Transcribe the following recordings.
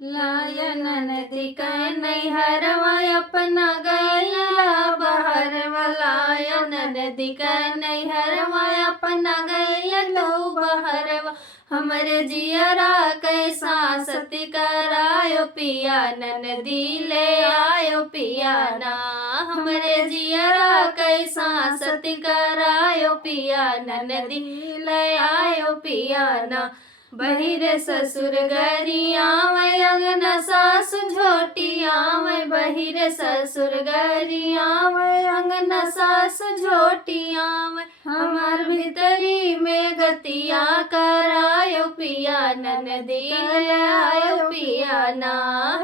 Lion नदी नैहरवा अपना गैला बहरवा लायन नदी नैहरवा अपना गैला लो बहरवा हमरे जियरा कैसा सती करायो पिया नदी ले आयो पिया ना हमरे जियरा कैसा सती करायो पिया नदी ले आयो पिया ना बहिर ससुर गरिया मैं अंगना सासु झोटिया मैं बहिर ससुर गरिया मैं अंगना सासु झोटिया मैं हमार भीतरी में गतिया करायो पिया नदी आयो पिया ना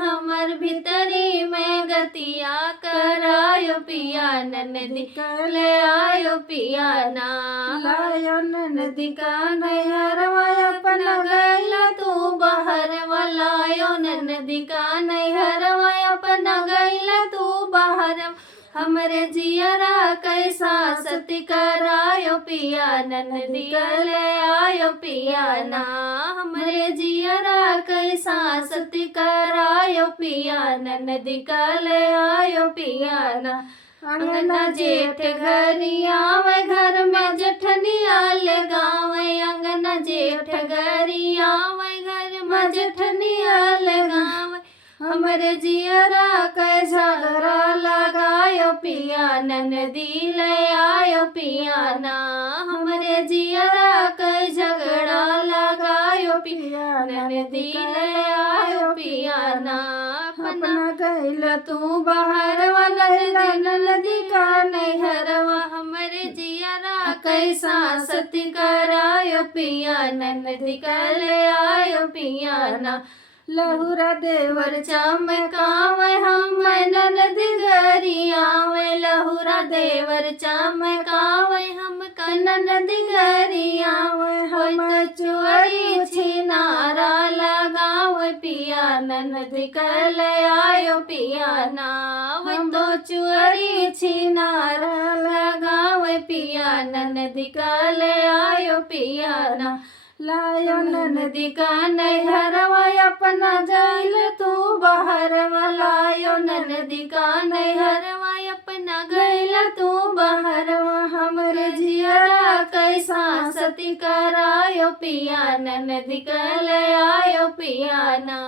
हमर भीतरी में गतिया करायो पिया नदी ले आयो पिया ना लायो नदी का नैहरवा अपना गैला तू बाहर वालायो नदी का नैहरवा अपना गैला तू बाहर हमरे जियरा कैसा सती करायो पिया नदी ले आयो पिया ना हमरे जियरा कैसा सती करायो पिया नदी ले आयो पिया ना अंगना जेठ घरिया मैं घर में जठनिया लगावे अंगना जेठ घरिया मैं घर में जठनिया लगावे हमरे जियरा कैसा घरा लगायो पिया नदी ले आयो पिया ना हमरे जियरा कै झगड़ा लगायो पिया नदी ले आयो पिया ना अपना गैला तू बाहर वाला नदी का नैहरवा हमरे जियरा कैसा सती करायो पिया नदी का ले आयो पिया ना लहुरा देवर चमकावे हम नदी गरियावे लहुरा देवर चमकावे हम नदी गरियावे हम कचुअरी छिनारा लगावे पिया नदी कल आयो पिया ना हम दो चुअरी छिनारा लगावे पिया नदी कल आयो पिया ना लायो नदी का नैहरवा अपना गैल तू बहरवा लायो नदी का नैहरवा अपना गैल तू बहरवा हमरे जियरा कैसा सती करायो पिया नदी कल आयो पिया ना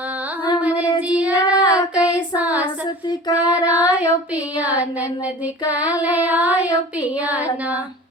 हमरे जियरा कैसा सती करायो पिया नदी कल आयो पिया ना।